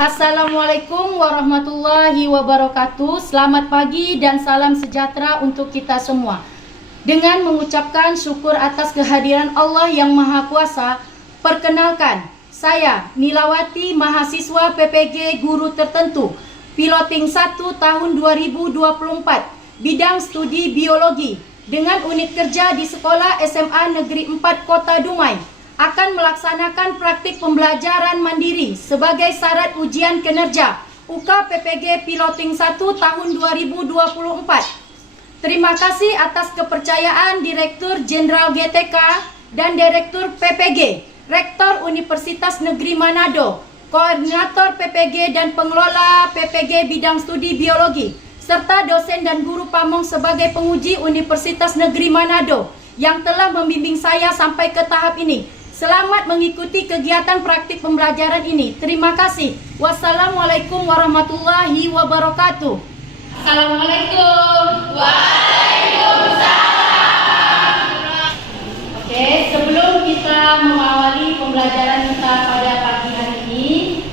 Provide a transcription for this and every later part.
Assalamualaikum warahmatullahi wabarakatuh. Selamat pagi dan salam sejahtera untuk kita semua. Dengan mengucapkan syukur atas kehadiran Allah yang Maha Kuasa, perkenalkan, saya Nilawati, mahasiswa PPG Guru Tertentu, Piloting 1 tahun 2024, bidang studi biologi, dengan unit kerja di Sekolah SMA Negeri 4 Kota Dumai, akan melaksanakan praktik pembelajaran mandiri sebagai syarat ujian kinerja UKPPG Piloting 1 tahun 2024. Terima kasih atas kepercayaan Direktur Jenderal GTK dan Direktur PPG, Rektor Universitas Negeri Manado, Koordinator PPG dan Pengelola PPG Bidang Studi Biologi, serta dosen dan guru pamong sebagai penguji Universitas Negeri Manado yang telah membimbing saya sampai ke tahap ini. Selamat mengikuti kegiatan praktik pembelajaran ini. Terima kasih. Wassalamualaikum warahmatullahi wabarakatuh. Assalamualaikum. Waalaikumsalam. Oke, sebelum kita mengawali pembelajaran kita pada pagi hari ini,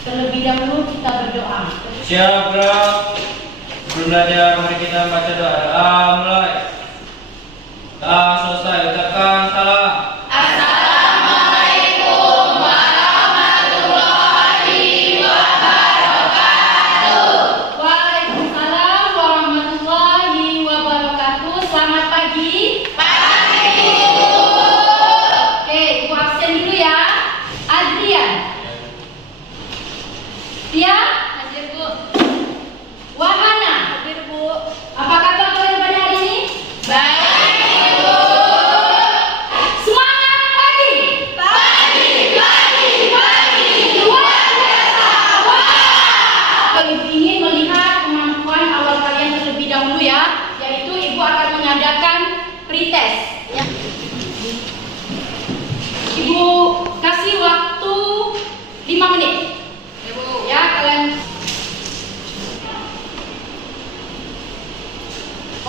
terlebih dahulu kita berdoa. Siap, bro. Sebelum belajar, mari kita baca doa. Mulai. Selesai. Ucapkan salam.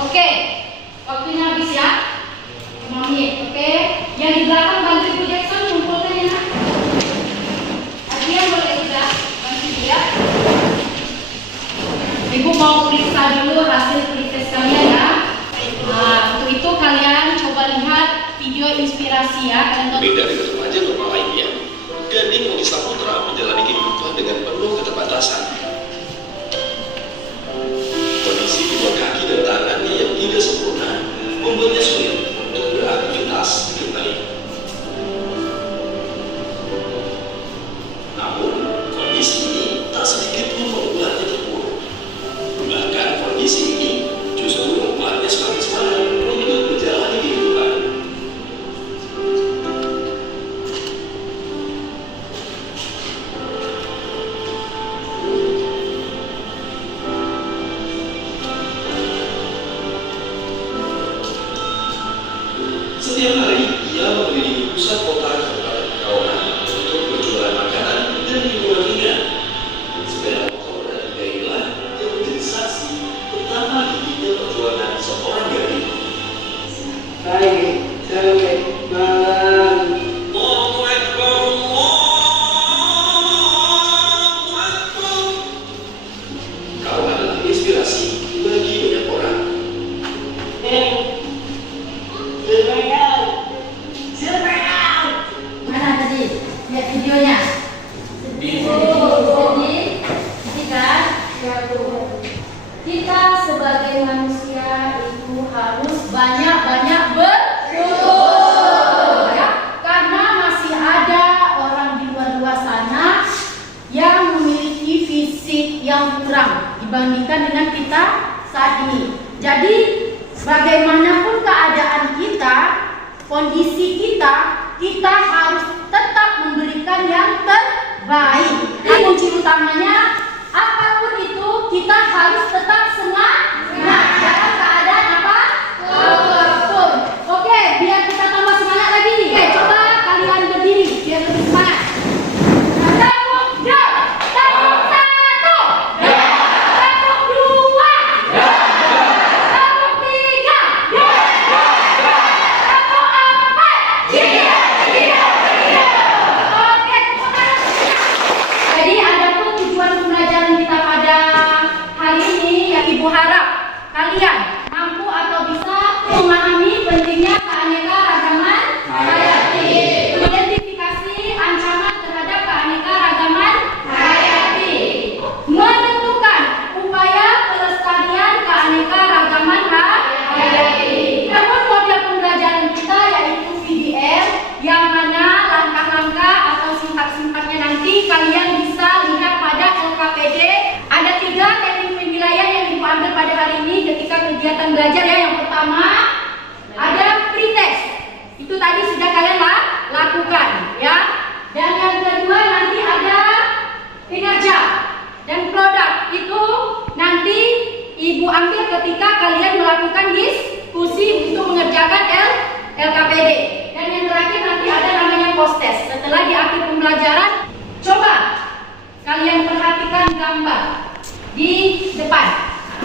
Oke, waktunya habis ya. 5 menit, oke. Yang di belakang bantu Ibu Jackson kumpulkan ya. Adrian boleh juga bantu dia. Ibu mau periksa dulu hasil pretest kalian ya. Nah, untuk itu kalian coba lihat video inspirasi ya. Beda dengan remaja normal lainnya, Gading Mugi Saputra menjalani kehidupan dengan penuh keterbatasan. Kondisi kedua kaki dan tangannya yang tidak sempurna membuatnya sulit untuk beraktivitas dengan baik. Namun, kondisi ini tak sedikit pun membuatnya terpuruk. Bahkan kondisi ini justru membuatnya semakin semangat untuk menjalani kehidupan. Setiap hari, ia memiliki pusat kota Kabupaten Karawang untuk berjualan makanan dan hiburan ringan. Sepeda motor dan gailah yang menjadi saksi betapa giginya perjuangan seorang gading. Baik, selamat malam. Allahu Akbar, Allahu Akbar. Kau adalah inspirasi bagi banyak orang. Mana tadi? Lihat videonya. Sedih kan? Kita sebagai manusia itu harus banyak-banyak bersyukur ya, karena masih ada orang di luar sana yang memiliki fisik yang kurang dibandingkan dengan kita saat ini. Jadi bagaimanapun keadaan kita, kondisi kita harus tetap memberikan yang terbaik. Kunci utamanya, apapun itu kita harus tetap semangat dalam keadaan apa? Apapun. Oke, biar kita tambah semangat lagi. Oke, coba kalian berdiri biar lebih semangat. Tepuk dua, tepuk satu, tepuk dua, tepuk tiga, tepuk empat. Oke, tepuk tangan. Ibu harap kalian mampu atau bisa memahami pentingnya keanekaragaman hayati, identifikasi ancaman terhadap keanekaragaman hayati, menentukan upaya pelestarian keanekaragaman hayati. Namun model pembelajaran kita yaitu VDM, yang mana langkah-langkah atau singkat-singkatnya nanti kalian bisa lihat pada LKPD. Ada 3 teknik penilaian yang Ibu ambil pada hari ini ketika kegiatan belajar ya. Yang pertama ada pretest, itu tadi sudah kalian lakukan ya. Dan yang kedua nanti ada kinerja, dan produk itu nanti Ibu ambil ketika kalian melakukan diskusi untuk mengerjakan LKPD. Dan yang terakhir nanti ada namanya post test. Setelah di akhir pembelajaran, coba kalian perhatikan gambar di depan.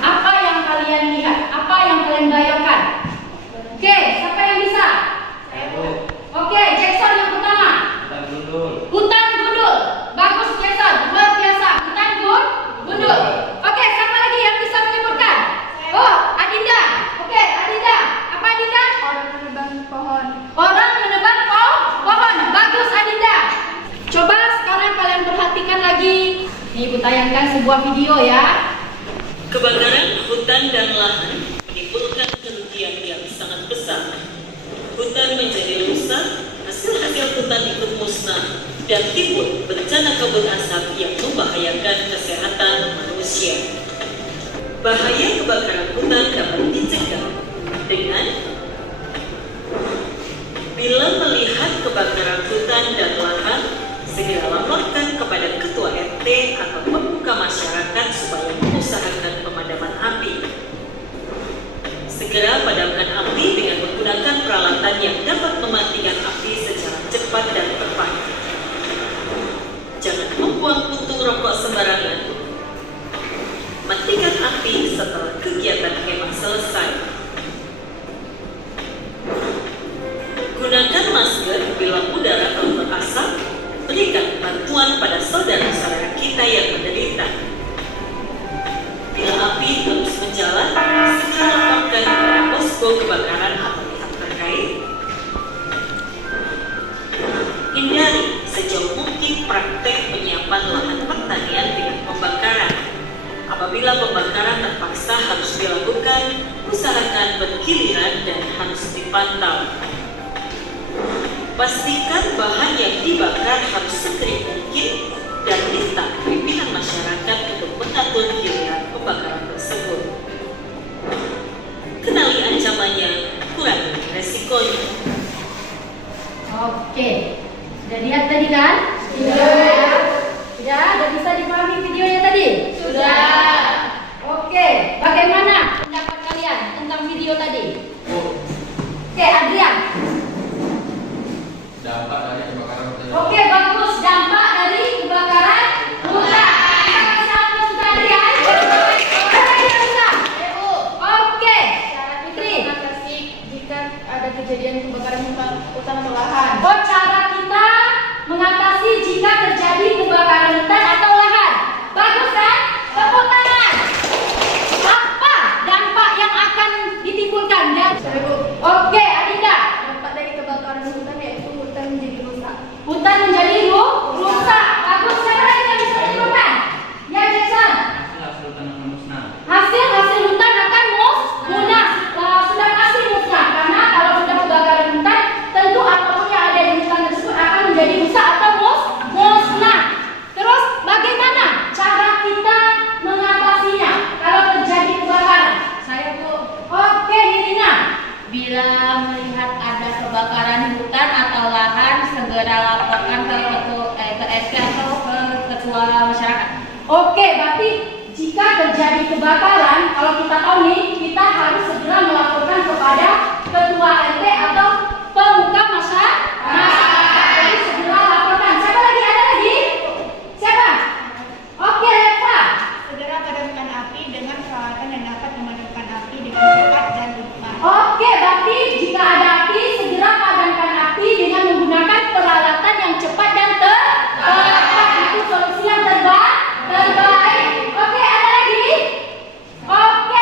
Apa yang kalian lihat? Apa yang kalian bayangkan? Oke, siapa yang bisa? Oke, Jackson yang pertama. Hutan gundul. Bagus Jackson, luar biasa. Hutan gundul. Oke, siapa lagi yang bisa menyebutkan? Oh, Adinda. Oke, Adinda. Apa Adinda? Orang menebang pohon. Orang menebang pohon. Bagus Adinda. Coba sekarang kalian perhatikan lagi. Nih Ibu tayangkan sebuah video ya. Kebakaran hutan dan lahan menimbulkan kerugian yang sangat besar. Hutan menjadi rusak, hasil-hasil hutan ikut musnah, dan timbul bencana kabut asap yang membahayakan kesehatan manusia. Bahaya kebakaran hutan dapat dicegah dengan bila melihat kebakaran hutan dan lahan, segera laporkan kepada ketua RT atau pemuka masyarakat supaya mengusahakan pemadaman api. Segera padamkan api dengan menggunakan peralatan yang dapat mematikan api secara cepat dan tepat. Jangan membuang puntung rokok sembarangan. Matikan api setelah kegiatan kemah selesai. Gunakan masker bila udara telah berasap. Berikan bantuan pada saudara-saudara kita yang menderita. Bila api terus menjalan, segera laporkan kepada posko kebakaran atau pihak terkait. Hindari sejauh mungkin praktek penyiapan lahan pertanian dengan pembakaran. Apabila pembakaran terpaksa harus dilakukan, usahakan bergiliran dan harus dipantau. Pastikan bahan yang dibakar harus sekering mungkin dan minta pimpinan masyarakat untuk mengatur giliran pembakaran tersebut. Kenali ancamannya, kurangi resikonya. Oke, sudah lihat tadi kan? Sudah bisa dipahami videonya tadi? Sudah. Oke, bagaimana pendapat kalian tentang video tadi? Oke, Adrian. Dampak dari kebakaran hutan. Oke, bagus. Dampak dari kebakaran hutan. Kita kasih hapus untuk Adrian. Mana yang bisa? Oke, Putri. Mengatasi jika ada kejadian kebakaran hutan atau lahan. Oh, cara kita mengatasi jika terjadi kebakaran hutan atau lahan. Bagus kan? Tepuk tangan. Apa dampak yang akan ditimbulkan? Oke, Adinda. Dampak dari kebakaran hutan yaitu hutan menjadi rusak. Hutan menjadi rusak. Bagus. Siapa lagi yang bisa menyebutkan? Ya, Jackson. Hasil hutan akan musnah. Hasil hutan akan musnah. Sudah pasti musnah karena kalau sudah kebakaran hutan, tentu apapun yang ada di hutan tersebut akan menjadi rusak atau musnah. Terus bagaimana cara kita mengatasinya kalau terjadi kebakaran? Saya Bu, Oke, Nirina. Bila melihat ada kebakaran hutan atau lahan, segera laporkan ke RT atau ke ketua masyarakat. Oke, berarti jika terjadi kebakaran, kalau kita tahu nih, kita harus segera melaporkan kepada ketua RT atau pemuka masyarakat. Jadi segera laporkan. Siapa lagi? Ada lagi? Siapa? Oke, Reva. segera padamkan api dengan peralatan yang dapat memadamkan api dengan cepat dan tepat. Oke, berarti jika ada api, segera padamkan api dengan menggunakan peralatan yang cepat dan tepat. Itu solusi yang terbaik. Oke, ada lagi? Oke,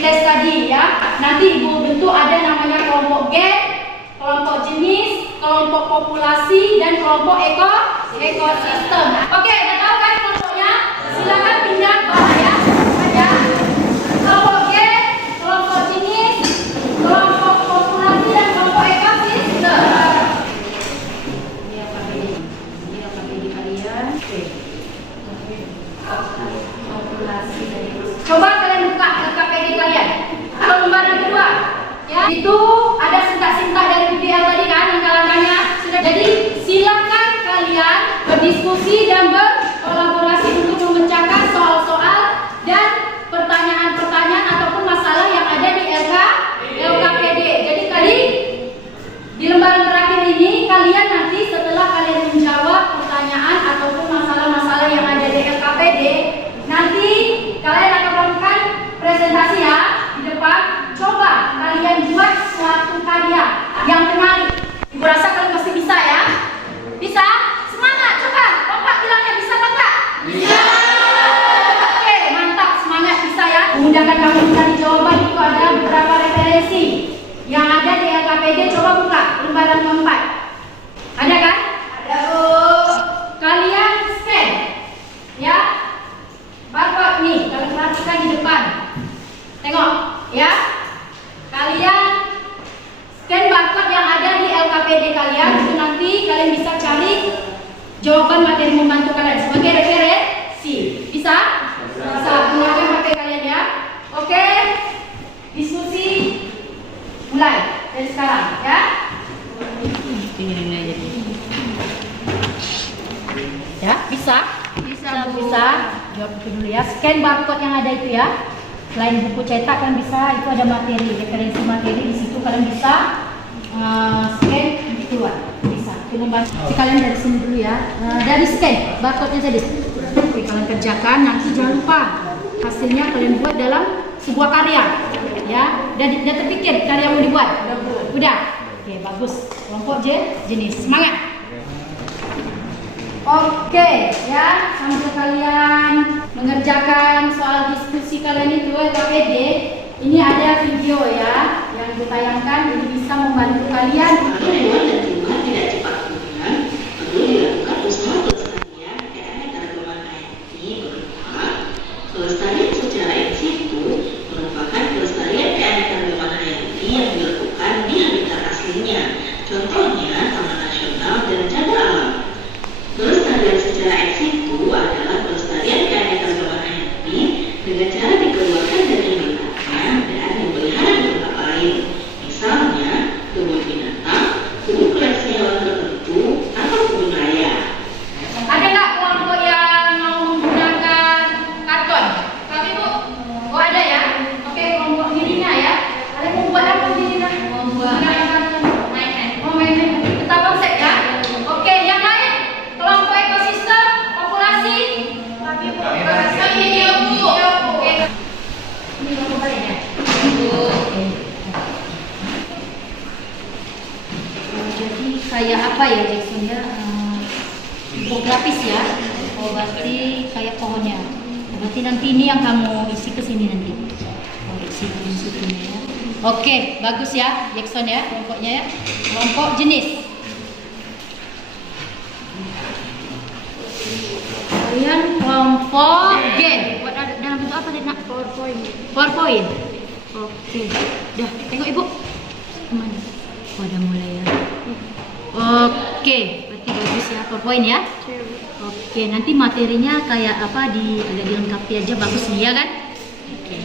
tes tadi ya. Nanti Ibu bentuk ada namanya kelompok gen, kelompok jenis, kelompok populasi, dan kelompok ekosistem. Oke, udah tahu kan kelompoknya? Silakan pindah ke bawah ya. Ada kelompok gen, kelompok jenis, kelompok populasi, dan kelompok ekosistem. Ini LKPD kalian. Populasi dan ekosistem. Coba kalian buka LKPD kalian. Lembaran kedua. Ya, itu ada sintak-sintak dari UDL tadi kan, langkah-langkahnya. Jadi silakan kalian berdiskusi dan berkolaborasi untuk memecahkan soal-soal dan pertanyaan-pertanyaan ataupun masalah yang ada di LKPD. Jadi tadi di lembaran terakhir ini kalian nanti setelah kalian menjawab pertanyaan ataupun masalah-masalah yang ada di LKPD, nanti kalian akan melakukan presentasi ya di depan. Coba kalian buat suatu karya yang menarik. Ibu rasa kalian pasti bisa ya? Bisa? Semangat, coba. Kompak bilangnya bisa apa enggak? Bisa. Oke, mantap, semangat bisa ya. Memudahkan kamu mencari jawaban itu ada beberapa referensi yang ada di LKPD. Coba buka lembaran keempat. Ada kan? Ada, Bu. Kalian scan ya. Barcode nih, kalian perhatikan di depan. Tengok ya. Kalian scan barcode yang ada di LKPD kalian, itu nanti kalian bisa cari jawaban materi membantu kalian sebagai referensi. Bisa? Bisa. Gunakan HP kalian ya. Oke. Diskusi mulai dari sekarang ya. Ya, bisa? Bisa. Jawab itu dulu ya. Scan barcode yang ada itu ya. Selain buku cetak kalian bisa, itu ada materi, referensi materi di situ kalian bisa scan keluar, bisa. Jadi kalian dari sini dulu ya, dari scan barcode-nya tadi. Oke, kalian kerjakan, nanti jangan lupa hasilnya kalian buat dalam sebuah karya, ya. Dan terpikir karya yang mau dibuat, udah. Oke, bagus. Kelompok jenis, semangat. Oke, ya, sambil kalian mengerjakan soal diskusi kalian itu LKPD, ini ada video ya yang ditayangkan, ini bisa membantu kalian. Hewan dan tumbuhan tidak cepat tumbuhan, perlu dilakukan usaha pelestarian keanekaragaman hayati berupa pelestarian secara in situ merupakan pelestarian keanekaragaman hayati yang dilakukan di habitat aslinya. Contohnya Taman Nasional dan Cagar Alam. Pelestarian secara ex situ adalah pelestarian keanekaragaman hayati dengan cara dikeluarkan dari habitatnya dan memelihara di tempat lain. Misalnya, kebun binatang, kebun koleksi hewan tertentu, atau kebun raya. Ada nggak kelompok yang mau menggunakan karton? Kami Bu. Oh ada ya? Oke, kelompok Nirina ya. Kalian mau buat apa Nirina? Mau buat karton. Mau main peta konsep ya? Oke, yang lain? Kelompok ekosistem, populasi. Kami video Bu. Oke. Ini kelompok lain ya? Jadi kayak apa ya Jackson ya? Infografis ya. Oh berarti kayak pohonnya. Berarti nanti ini yang kamu isi ke sini nanti. Oh isi ini ya. Oke, bagus ya Jackson ya kelompoknya ya. Kelompok jenis. Kalian kelompok gen. Buat ada dalam bentuk apa tadi nak? PowerPoint. Oke. Dah, tengok Ibu. Kemana? Oh, udah mulai ya. Oke, berarti bagus ya PowerPoint ya. Oke, nanti materinya kayak apa agak dilengkapi aja bagus nih ya kan? Oke.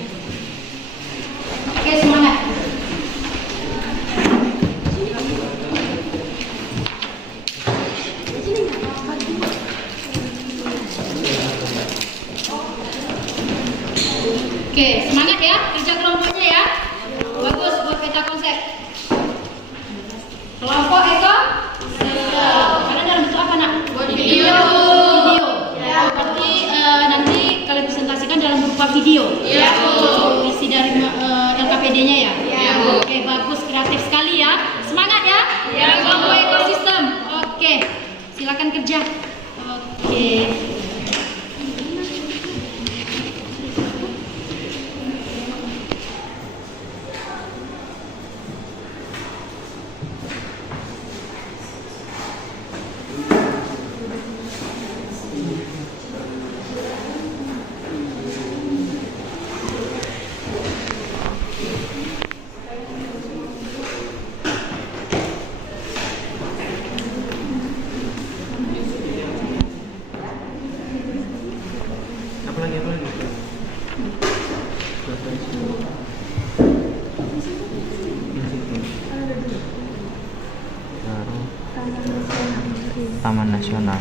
Oke, semangat. Oke, semangat ya kerja kelompoknya ya. Bagus buat peta konsep. Kelompok kalian dalam bentuk apa nak? Video. Ya. Berarti nanti kalian presentasikan dalam berupa video. Iya Bu. Isi dari LKPD-nya ya. Iya Bu. Oke, bagus, kreatif sekali ya. Semangat ya. Iya. Kelompok ekosistem. Oke, silakan kerja. Oke. nasional.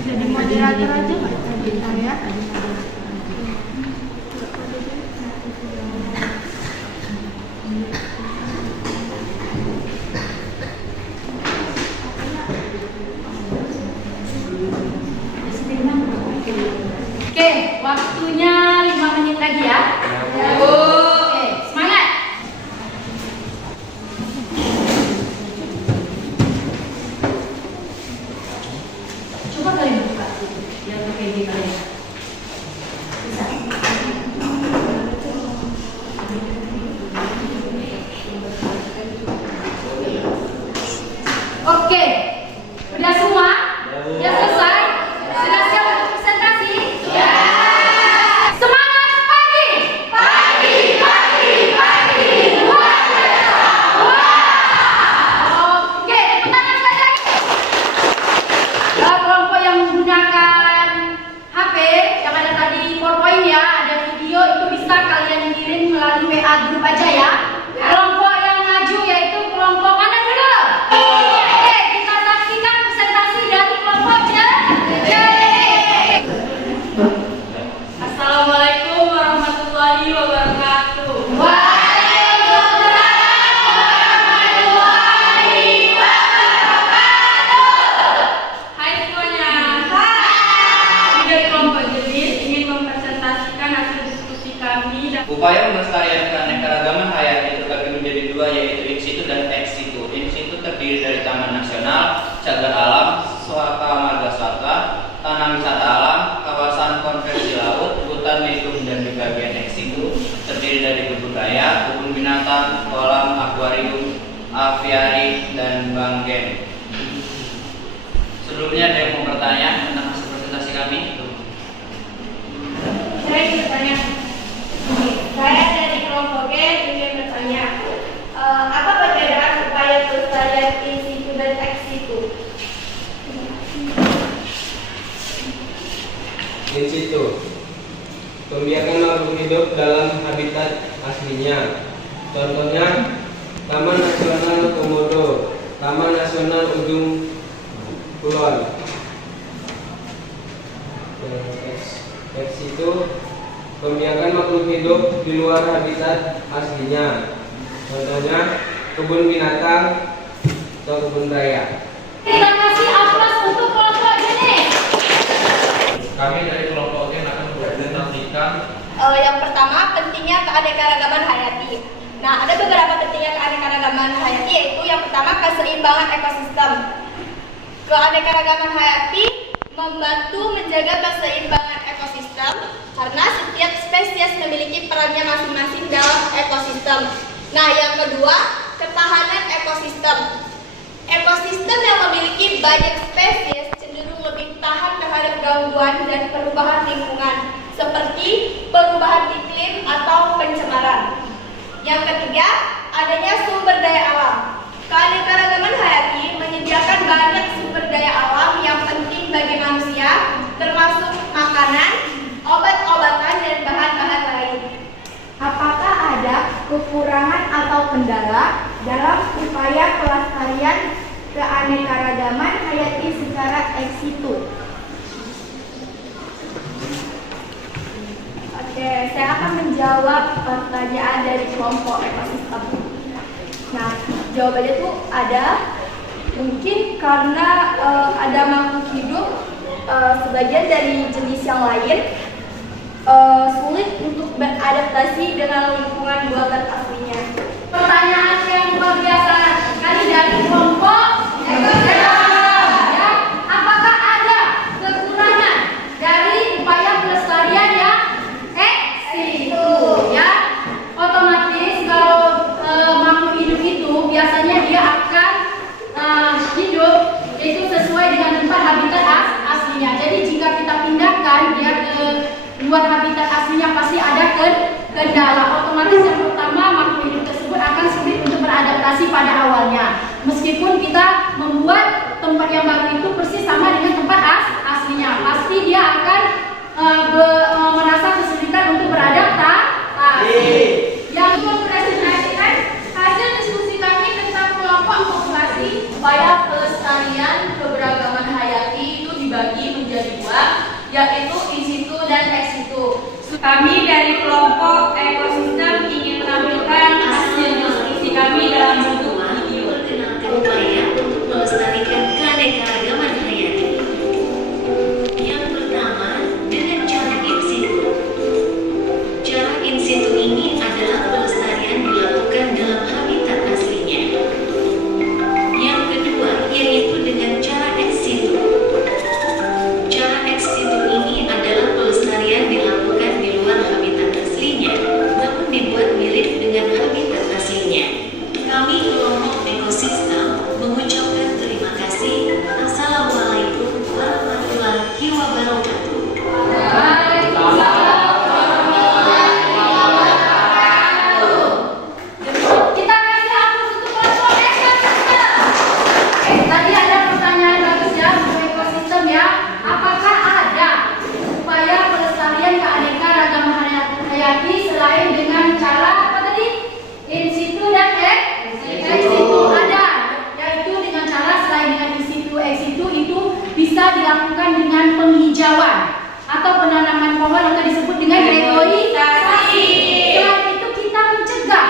Jadi moderator aja nggak ya? Oke, waktunya 5 menit lagi ya. Oke, semangat. Coba kalian buka, biar pakai ini kalian. Bisa. Oke, udah semua? Udah selesai? Sudah siap untuk presentasi? Ya. Semangat pagi! Pagi, pagi, pagi! Luar biasa! Wah! Oke, tepuk tangan sekali lagi. Kelompok yang menggunakan HP yang ada tadi PowerPoint ya, ada video, itu bisa kalian kirim melalui WA grup aja ya. Kelompok yang maju yaitu kelompok mana dulu? Oke, kita saksikan presentasi dari kelompok Assalamualaikum warahmatullahi wabarakatuh. Hai semuanya. Dari kelompok jenis ingin mempresentasikan hasil diskusi kami dan Upaya melestarikan keanekaragaman hayati terbagi menjadi dua, yaitu in situ dan ex situ. In situ terdiri dari Taman Nasional, Cagar Alam, Swaka Marga Swaka, Tanah Wisata Alam, Kawasan Konversi Laut, Hutan Lindung, dan di bagian ex situ terdiri dari kebun raya, kebun binatang, kolam, akuarium, aviari, dan bank game. Sebelumnya ada yang mau bertanya tentang hasil presentasi kami? Saya ingin bertanya. Saya dari kelompok G ingin bertanya. Apa perbedaan upaya pelestarian in situ dan ex situ? In situ, membiarkan makhluk hidup dalam habitat aslinya. Contohnya, Taman Nasional Komodo, Taman Nasional Ujung Kulon. Ex situ, membiarkan makhluk hidup di luar habitat aslinya. Contohnya, kebun binatang atau kebun raya. Terima kasih aplaus untuk kelompok jenis. Kami dari kelompok Gen akan mempresentasikan Yang pertama, pentingnya keanekaragaman hayati. Nah, ada beberapa pentingnya keanekaragaman hayati, yaitu yang pertama keseimbangan ekosistem. Keanekaragaman hayati membantu menjaga keseimbangan ekosistem karena setiap spesies memiliki perannya masing-masing dalam ekosistem. Nah, yang kedua, ketahanan ekosistem. Ekosistem yang memiliki banyak spesies cenderung lebih tahan terhadap gangguan dan perubahan lingkungan, seperti perubahan iklim atau pencemaran. Yang ketiga, adanya sumber daya alam. Keanekaragaman hayati menyediakan banyak sumber daya alam yang penting bagi manusia, termasuk makanan, obat-obatan, dan bahan-bahan lain. Apakah ada kekurangan atau kendala dalam upaya pelestarian keanekaragaman hayati secara ex situ. Oke, saya akan menjawab pertanyaan dari kelompok ekosistem. Nah, jawabannya tuh ada mungkin karena ada makhluk hidup sebagian dari jenis yang lain sulit untuk beradaptasi dengan lingkungan buatan aslinya. Pertanyaan yang luar biasa sekali dari kelompok ekosistem. Ya, apakah ada kekurangan dari upaya pelestarian yang ex situ? Ya, otomatis kalau makhluk hidup itu biasanya dia akan hidup itu sesuai dengan tempat habitat aslinya. Jadi jika kita pindahkan dia ke luar habitat aslinya pasti ada kendala. Otomatis yang pertama makhluk hidup tersebut akan sulit untuk beradaptasi pada awalnya. Meskipun kita membuat tempat yang baru itu persis sama dengan tempat aslinya, pasti dia akan merasa kesulitan untuk beradaptasi. Yang mempresentasikan hasil diskusi kami tentang kelompok populasi Upaya pelestarian keberagaman hayati itu dibagi menjadi dua, yaitu in situ dan ex situ. Kami dari kelompok ekosistem ingin menampilkan hasil diskusi kami dalam bentuk video. Memperkenalkan upaya untuk melestarikan keanekaragaman hayati. Yang pertama, dengan cara in situ. Cara in situ ini adalah pelestarian dilakukan dalam habitat aslinya. Yang kedua, yaitu dengan cara ex situ. Cara ex situ ini adalah pelestarian dilakukan di luar habitat aslinya, namun dibuat mirip dengan habitat aslinya. Kami kelompok ekosistem mengucapkan terima kasih. Assalamualaikum warahmatullahi wabarakatuh. Kita kasih hapus untuk kelompok ekosistem. Tadi ada pertanyaan bagus ya untuk ekosistem ya. Apakah ada upaya pelestarian keanekaragaman hayati selain dengan cara apa tadi? In situ dan ex situ ada. Yaitu dengan cara selain dengan in situ ex situ itu bisa dilakukan dengan penghijauan atau penanaman pohon atau disebut dengan reforestasi. Selain itu kita mencegah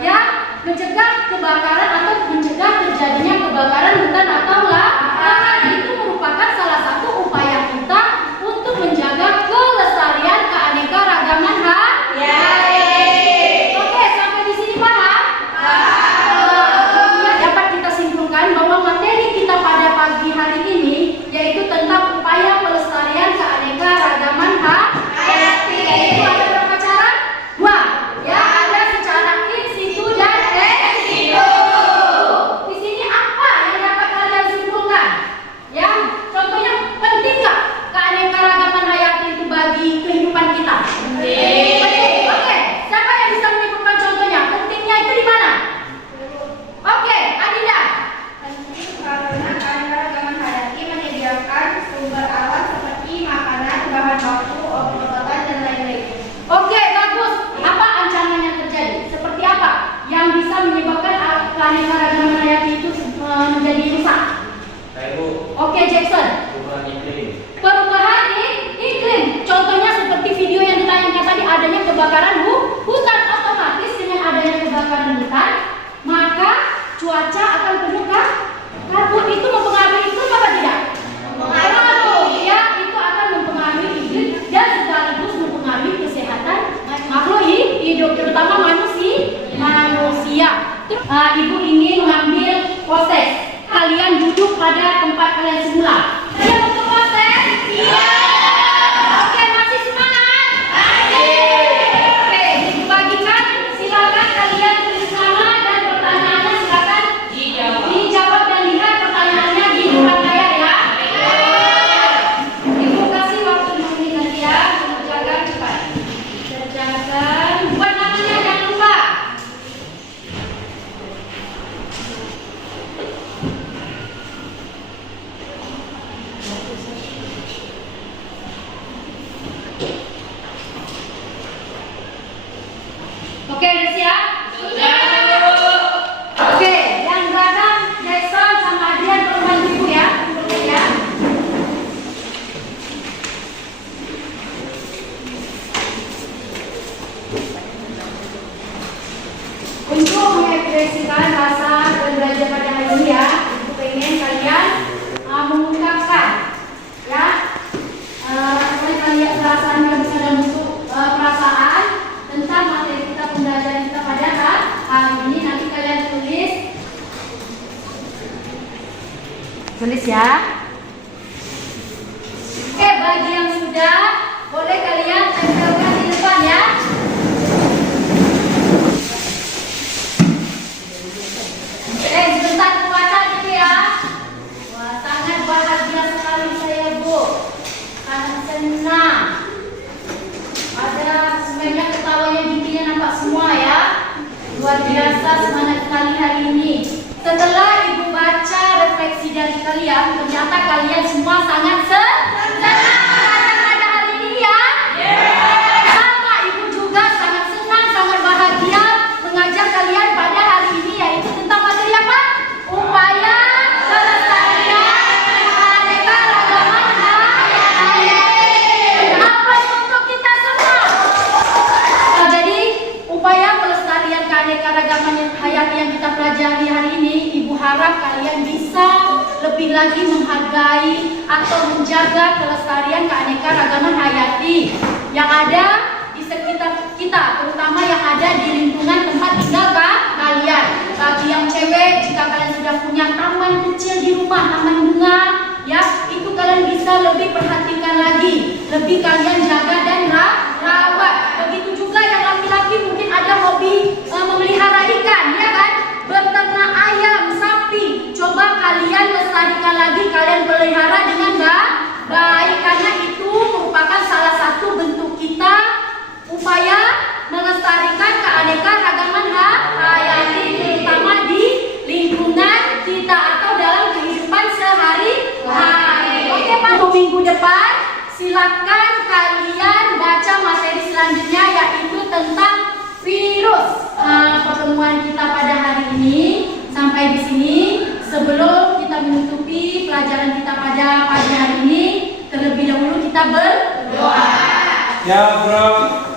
ya, mencegah kebakaran atau mencegah terjadinya kebakaran hutan atau lahan. Itu merupakan salah satu upaya kita untuk menjaga kelestarian keanekaragaman hayati. Oke, sampai di sini paham? Dapat kita simpulkan bahwa materi kita pada pagi hari ini yaitu tentang upaya pelestarian keanekaragaman hayati. Yaitu ada berapa cara? Dua. Ya, ada secara in situ dan ex situ. sebentar puasa gitu ya. Wah, sangat bahagia sekali saya, Bu. Sangat senang. Ada sebenarnya ketawanya giginya nampak semua ya. Luar biasa, semangat sekali hari ini. Setelah Ibu baca refleksi dari kalian, ternyata kalian semua sangat senang pada hari ini ya. Sama Ibu juga sangat senang, sangat bahagia mengajar kalian pada hari ini, yaitu tentang materi apa? Upaya pelestarian keanekaragaman hayati. Apa itu untuk kita semua? Nah, jadi upaya pelestarian keanekaragaman hayati yang kita pelajari hari ini, Ibu harap kalian bisa lebih lagi menghargai atau menjaga kelestarian keanekaragaman hayati yang ada di sekitar kita, terutama yang ada di lingkungan tempat tinggal kalian. Bagi yang cewek, jika kalian sudah punya taman kecil di rumah, taman bunga, ya, itu kalian bisa lebih perhatikan lagi, lebih kalian jaga dan rawat. Begitu juga yang laki-laki mungkin ada hobi memelihara ikan, ya kan? Beternak ayam, sapi. Coba kalian lestarikan lagi, kalian pelihara dengan baik, karena itu merupakan salah satu bentuk kita upaya melestarikan keanekaragaman hayati, terutama di lingkungan kita atau dalam kehidupan sehari-hari. Oke Pak, untuk minggu depan silakan kalian baca materi selanjutnya, yaitu tentang virus. Pertemuan kita pada hari ini sampai di sini. Sebelum kita menutupi pelajaran kita pada pagi hari ini, terlebih dahulu kita berdoa. Ya, Bro.